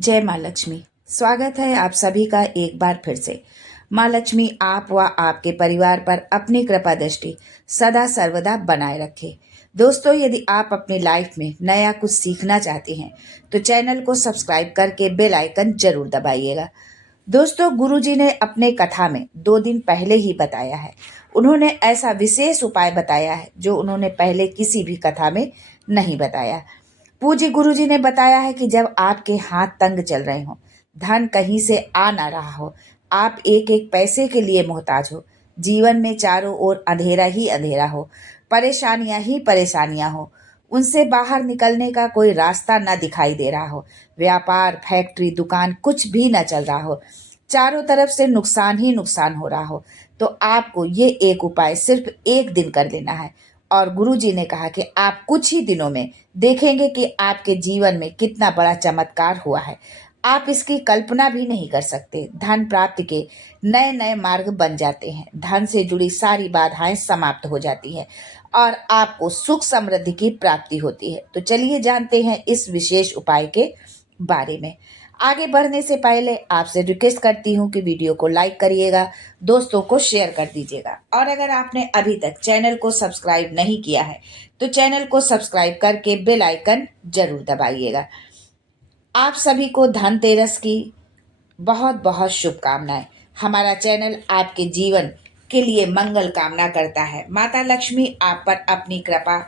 जय माँ लक्ष्मी। स्वागत है आप सभी का एक बार फिर से। माँ लक्ष्मी आप व आपके परिवार पर अपनी कृपा दृष्टि सदा सर्वदा बनाए रखे। दोस्तों, यदि आप अपनी लाइफ में नया कुछ सीखना चाहते हैं तो चैनल को सब्सक्राइब करके बेल आइकन जरूर दबाइएगा। दोस्तों, गुरुजी ने अपने कथा में 2 दिन पहले ही बताया है। उन्होंने ऐसा विशेष उपाय बताया है जो उन्होंने पहले किसी भी कथा में नहीं बताया। पूज्य गुरुजी ने बताया है कि जब आपके हाथ तंग चल रहे हो, धन कहीं से आ ना रहा हो, आप एक एक पैसे के लिए मोहताज हो, जीवन में चारों ओर अंधेरा ही अंधेरा हो, परेशानियां ही परेशानियां हो, उनसे बाहर निकलने का कोई रास्ता न दिखाई दे रहा हो, व्यापार फैक्ट्री दुकान कुछ भी न चल रहा हो, चारों तरफ से नुकसान ही नुकसान हो रहा हो, तो आपको ये एक उपाय सिर्फ एक दिन कर लेना है। और गुरुजी ने कहा कि आप कुछ ही दिनों में देखेंगे कि आपके जीवन में कितना बड़ा चमत्कार हुआ है। आप इसकी कल्पना भी नहीं कर सकते। धन प्राप्ति के नए नए मार्ग बन जाते हैं, धन से जुड़ी सारी बाधाएं समाप्त हो जाती हैं और आपको सुख समृद्धि की प्राप्ति होती है। तो चलिए जानते हैं इस विशेष उपाय के बारे में। आगे बढ़ने से पहले आपसे रिक्वेस्ट करती हूँ कि वीडियो को लाइक करिएगा, दोस्तों को शेयर कर दीजिएगा और अगर आपने अभी तक चैनल को सब्सक्राइब नहीं किया है तो चैनल को सब्सक्राइब करके बेल आइकन जरूर दबाइएगा। आप सभी को धनतेरस की बहुत बहुत शुभकामनाएं। हमारा चैनल आपके जीवन के लिए मंगल कामना करता है। माता लक्ष्मी आप पर अपनी कृपा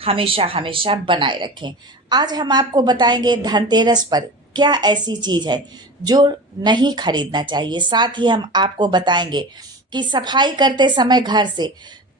हमेशा हमेशा बनाए रखें। आज हम आपको बताएंगे धनतेरस पर क्या ऐसी चीज है जो नहीं खरीदना चाहिए। साथ ही हम आपको बताएंगे कि सफाई करते समय घर से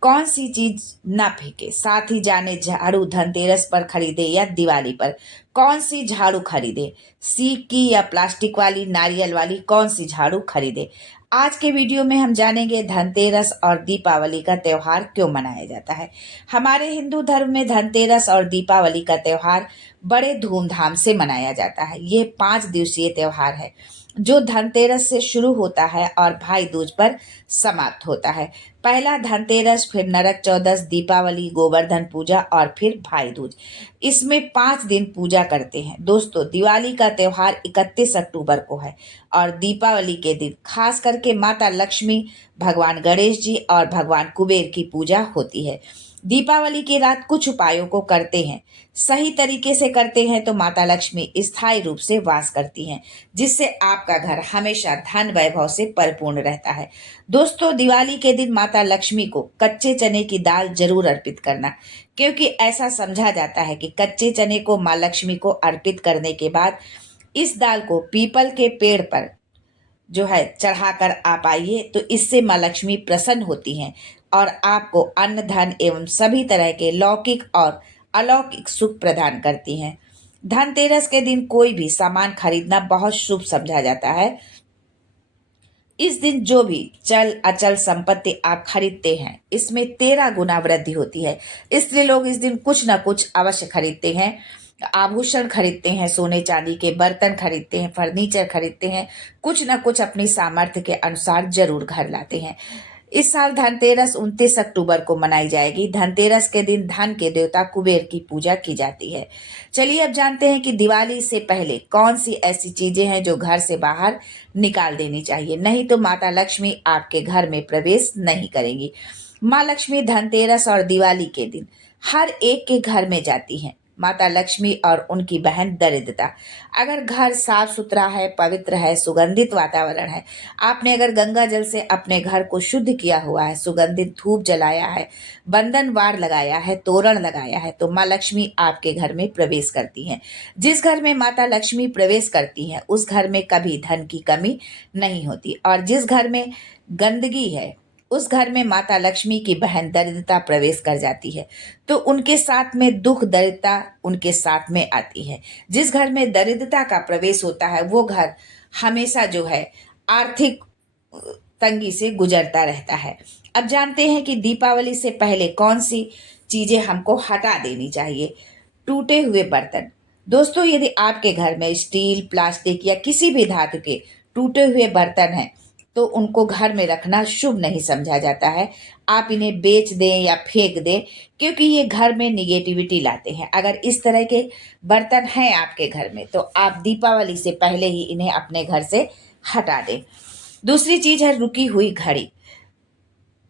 कौन सी चीज ना फेंके। साथ ही जाने झाड़ू धनतेरस पर खरीदे या दिवाली पर कौन सी झाड़ू खरीदे, सीक की या प्लास्टिक वाली, नारियल वाली, कौन सी झाड़ू खरीदे। आज के वीडियो में हम जानेंगे धनतेरस और दीपावली का त्योहार क्यों मनाया जाता है। हमारे हिंदू धर्म में धनतेरस और दीपावली का त्योहार बड़े धूमधाम से मनाया जाता है। ये 5 दिवसीय त्योहार है जो धनतेरस से शुरू होता है और भाई दूज पर समाप्त होता है। पहला धनतेरस, फिर नरक चौदस, दीपावली, गोवर्धन पूजा और फिर भाई दूज। इसमें 5 दिन पूजा करते हैं। दोस्तों, दिवाली का त्योहार 31 अक्टूबर को है और दीपावली के दिन खास करके माता लक्ष्मी, भगवान गणेश जी और भगवान कुबेर की पूजा होती है। दीपावली की रात कुछ उपायों को करते हैं, सही तरीके से करते हैं तो माता लक्ष्मी स्थायी रूप से वास करती हैं, जिससे आपका घर हमेशा धन वैभव से परिपूर्ण रहता है। दोस्तों, दिवाली के दिन माता लक्ष्मी को कच्चे चने की दाल जरूर अर्पित करना, क्योंकि ऐसा समझा जाता है कि कच्चे चने को माँ लक्ष्मी को अर्पित करने के बाद इस दाल को पीपल के पेड़ पर जो है चढ़ाकर आप आइए तो इससे माँ लक्ष्मी प्रसन्न होती हैं और आपको अन्न धन एवं सभी तरह के लौकिक और अलौकिक सुख प्रदान करती हैं। धनतेरस के दिन कोई भी सामान खरीदना बहुत शुभ समझा जाता है। इस दिन जो भी चल अचल संपत्ति आप खरीदते हैं इसमें 13 गुना वृद्धि होती है। इसलिए लोग इस दिन कुछ ना कुछ अवश्य खरीदते हैं। आभूषण खरीदते हैं, सोने चांदी के बर्तन खरीदते हैं, फर्नीचर खरीदते हैं, कुछ ना कुछ अपनी सामर्थ्य के अनुसार जरूर घर लाते हैं। इस साल धनतेरस 29 अक्टूबर को मनाई जाएगी। धनतेरस के दिन धन के देवता कुबेर की पूजा की जाती है। चलिए अब जानते हैं कि दिवाली से पहले कौन सी ऐसी चीजें हैं जो घर से बाहर निकाल देनी चाहिए, नहीं तो माता लक्ष्मी आपके घर में प्रवेश नहीं करेंगी। माँ लक्ष्मी धनतेरस और दिवाली के दिन हर एक के घर में जाती हैं। माता लक्ष्मी और उनकी बहन दरिद्रता। अगर घर साफ सुथरा है, पवित्र है, सुगंधित वातावरण है, आपने अगर गंगा जल से अपने घर को शुद्ध किया हुआ है, सुगंधित धूप जलाया है, बंधन वार लगाया है, तोरण लगाया है, तो माँ लक्ष्मी आपके घर में प्रवेश करती हैं। जिस घर में माता लक्ष्मी प्रवेश करती हैं उस घर में कभी धन की कमी नहीं होती और जिस घर में गंदगी है उस घर में माता लक्ष्मी की बहन दरिद्रता प्रवेश कर जाती है, तो उनके साथ में दुख दरिद्रता उनके साथ में आती है। जिस घर में दरिद्रता का प्रवेश होता है वो घर हमेशा जो है आर्थिक तंगी से गुजरता रहता है। अब जानते हैं कि दीपावली से पहले कौन सी चीजें हमको हटा देनी चाहिए। टूटे हुए बर्तन। दोस्तों, यदि आपके घर में स्टील, प्लास्टिक या किसी भी धातु के टूटे हुए बर्तन हैं तो उनको घर में रखना शुभ नहीं समझा जाता है। आप इन्हें बेच दें या फेंक दें, क्योंकि ये घर में निगेटिविटी लाते हैं। अगर इस तरह के बर्तन हैं आपके घर में तो आप दीपावली से पहले ही इन्हें अपने घर से हटा दें। दूसरी चीज है रुकी हुई घड़ी।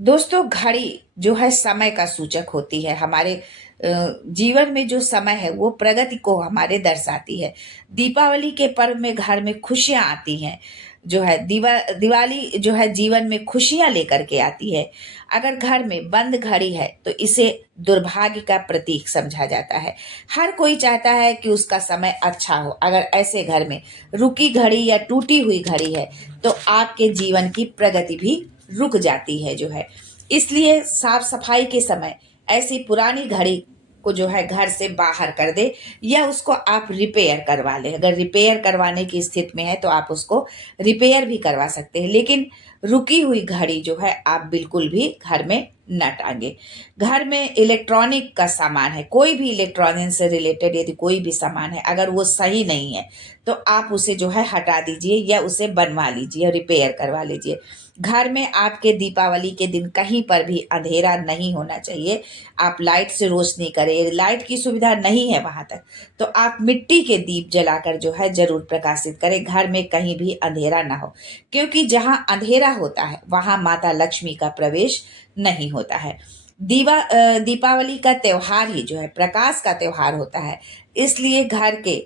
दोस्तों, घड़ी जो है समय का सूचक होती है। हमारे जीवन में जो समय है वो प्रगति को हमारे दर्शाती है। दीपावली के पर्व में घर में खुशियां आती हैं, जो है दिवाली जो है जीवन में खुशियां लेकर के आती है। अगर घर में बंद घड़ी है तो इसे दुर्भाग्य का प्रतीक समझा जाता है। हर कोई चाहता है कि उसका समय अच्छा हो। अगर ऐसे घर में रुकी घड़ी या टूटी हुई घड़ी है तो आपके जीवन की प्रगति भी रुक जाती है जो है। इसलिए साफ सफाई के समय ऐसी पुरानी घड़ी को जो है घर से बाहर कर दे, या उसको आप रिपेयर करवा लें। अगर रिपेयर करवाने की स्थिति में है तो आप उसको रिपेयर भी करवा सकते हैं, लेकिन रुकी हुई घड़ी जो है आप बिल्कुल भी घर में न टांगे। घर में इलेक्ट्रॉनिक का सामान है, कोई भी इलेक्ट्रॉनिक से रिलेटेड यदि कोई भी सामान है, अगर वो सही नहीं है तो आप उसे जो है हटा दीजिए या उसे बनवा लीजिए, रिपेयर करवा लीजिए। घर में आपके दीपावली के दिन कहीं पर भी अंधेरा नहीं होना चाहिए। आप लाइट से रोशनी करें, लाइट की सुविधा नहीं है वहां तक तो आप मिट्टी के दीप जलाकर जो है जरूर प्रकाशित करें। घर में कहीं भी अंधेरा ना हो, क्योंकि जहां अंधेरा होता है वहां माता लक्ष्मी का प्रवेश नहीं होता है। दीपावली का त्योहार ही जो है प्रकाश का त्योहार होता है। इसलिए घर के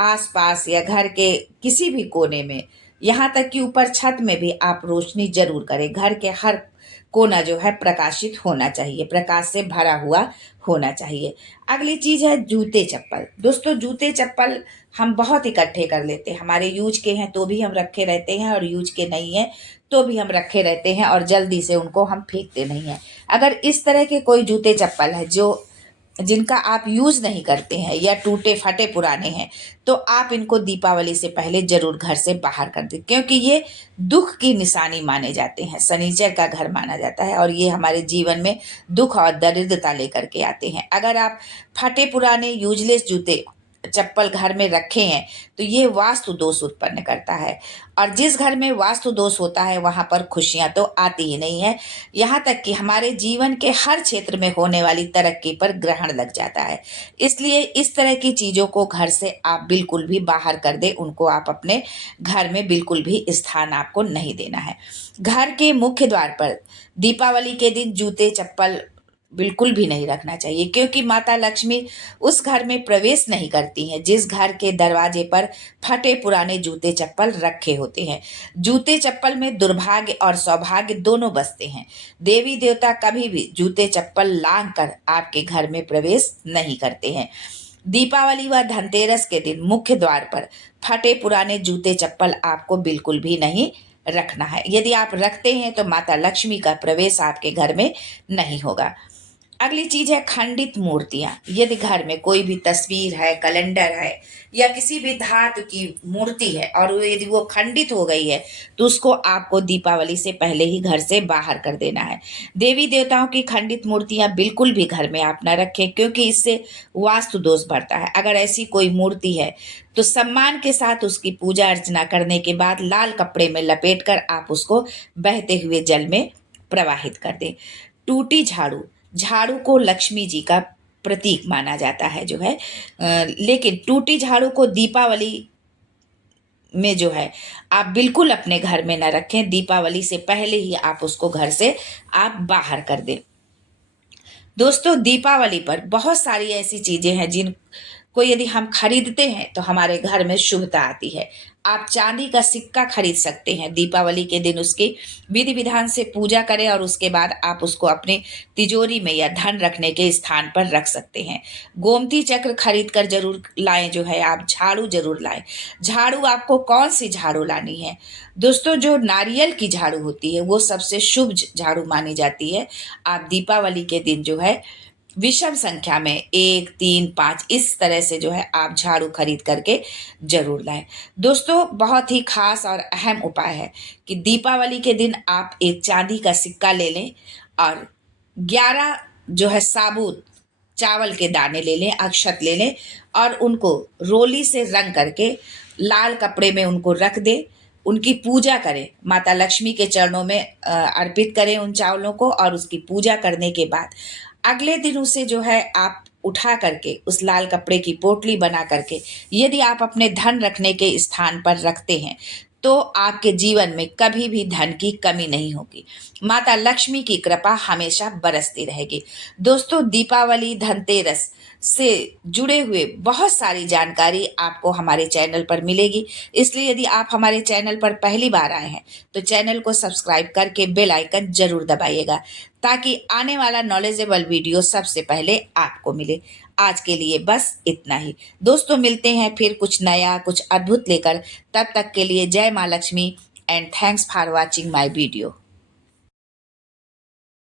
आसपास या घर के किसी भी कोने में, यहाँ तक कि ऊपर छत में भी आप रोशनी जरूर करें। घर के हर कोना जो है प्रकाशित होना चाहिए, प्रकाश से भरा हुआ होना चाहिए। अगली चीज है जूते चप्पल। दोस्तों, जूते चप्पल हम बहुत इकट्ठे कर लेते हैं। हमारे यूज के हैं तो भी हम रखे रहते हैं, और यूज के नहीं है तो भी हम रखे रहते हैं, और जल्दी से उनको हम फेंकते नहीं हैं। अगर इस तरह के कोई जूते चप्पल है जो जिनका आप यूज नहीं करते हैं या टूटे फटे पुराने हैं, तो आप इनको दीपावली से पहले जरूर घर से बाहर कर दें, क्योंकि ये दुख की निशानी माने जाते हैं। शनिचर का घर माना जाता है और ये हमारे जीवन में दुख और दरिद्रता लेकर के आते हैं। अगर आप फटे पुराने यूजलेस जूते चप्पल घर में रखे हैं तो ये वास्तु दोष उत्पन्न करता है, और जिस घर में वास्तु दोष होता है वहां पर खुशियां तो आती ही नहीं है। यहाँ तक कि हमारे जीवन के हर क्षेत्र में होने वाली तरक्की पर ग्रहण लग जाता है। इसलिए इस तरह की चीजों को घर से आप बिल्कुल भी बाहर कर दें। उनको आप अपने घर में बिल्कुल भी स्थान आपको नहीं देना है। घर के मुख्य द्वार पर दीपावली के दिन जूते चप्पल बिल्कुल भी नहीं रखना चाहिए, क्योंकि माता लक्ष्मी उस घर में प्रवेश नहीं करती हैं जिस घर के दरवाजे पर फटे पुराने जूते चप्पल रखे होते हैं। जूते चप्पल में दुर्भाग्य और सौभाग्य दोनों बसते हैं। देवी देवता कभी भी जूते चप्पल लांघ कर आपके घर में प्रवेश नहीं करते हैं। दीपावली व धनतेरस के दिन मुख्य द्वार पर फटे पुराने जूते चप्पल आपको बिल्कुल भी नहीं रखना है। यदि आप रखते हैं तो माता लक्ष्मी का प्रवेश आपके घर में नहीं होगा। अगली चीज है खंडित मूर्तियां। यदि घर में कोई भी तस्वीर है, कैलेंडर है, या किसी भी धातु की मूर्ति है और यदि वो खंडित हो गई है तो उसको आपको दीपावली से पहले ही घर से बाहर कर देना है। देवी देवताओं की खंडित मूर्तियां बिल्कुल भी घर में आप न रखें, क्योंकि इससे वास्तु दोष बढ़ता है। अगर ऐसी कोई मूर्ति है तो सम्मान के साथ उसकी पूजा अर्चना करने के बाद लाल कपड़े में लपेटकर आप उसको बहते हुए जल में प्रवाहित कर दें। टूटी झाड़ू। झाड़ू को लक्ष्मी जी का प्रतीक माना जाता है जो है, लेकिन टूटी झाड़ू को दीपावली में जो है आप बिल्कुल अपने घर में ना रखें। दीपावली से पहले ही आप उसको घर से आप बाहर कर दें। दोस्तों, दीपावली पर बहुत सारी ऐसी चीजें हैं जिनको यदि हम खरीदते हैं तो हमारे घर में शुभता आती है। आप चांदी का सिक्का खरीद सकते हैं। दीपावली के दिन उसकी विधि विधान से पूजा करें और उसके बाद आप उसको अपनी तिजोरी में या धन रखने के स्थान पर रख सकते हैं। गोमती चक्र खरीद कर जरूर लाएं जो है। आप झाड़ू जरूर लाएं। झाड़ू आपको कौन सी झाड़ू लानी है? दोस्तों, जो नारियल की झाड़ू होती है वो सबसे शुभ झाड़ू मानी जाती है। आप दीपावली के दिन जो है विषम संख्या में 1, 3, 5 इस तरह से जो है आप झाड़ू खरीद करके जरूर लाएं। दोस्तों, बहुत ही खास और अहम उपाय है कि दीपावली के दिन आप एक चांदी का सिक्का ले लें और 11 जो है साबुत चावल के दाने ले लें, अक्षत ले लें और उनको रोली से रंग करके लाल कपड़े में उनको रख दें। उनकी पूजा करें, माता लक्ष्मी के चरणों में अर्पित करें उन चावलों को, और उसकी पूजा करने के बाद अगले दिन उसे जो है आप उठा करके उस लाल कपड़े की पोटली बना करके यदि आप अपने धन रखने के स्थान पर रखते हैं तो आपके जीवन में कभी भी धन की कमी नहीं होगी। माता लक्ष्मी की कृपा हमेशा बरसती रहेगी। दोस्तों, दीपावली, धनतेरस से जुड़े हुए बहुत सारी जानकारी आपको हमारे चैनल पर मिलेगी। इसलिए यदि आप हमारे चैनल पर पहली बार आए हैं तो चैनल को सब्सक्राइब करके बेल आइकन जरूर दबाइएगा, ताकि आने वाला नॉलेजेबल वीडियो सबसे पहले आपको मिले। आज के लिए बस इतना ही दोस्तों, मिलते हैं फिर कुछ नया, कुछ अद्भुत लेकर। तब तक के लिए जय माँ Lakshmi and thanks for watching my video.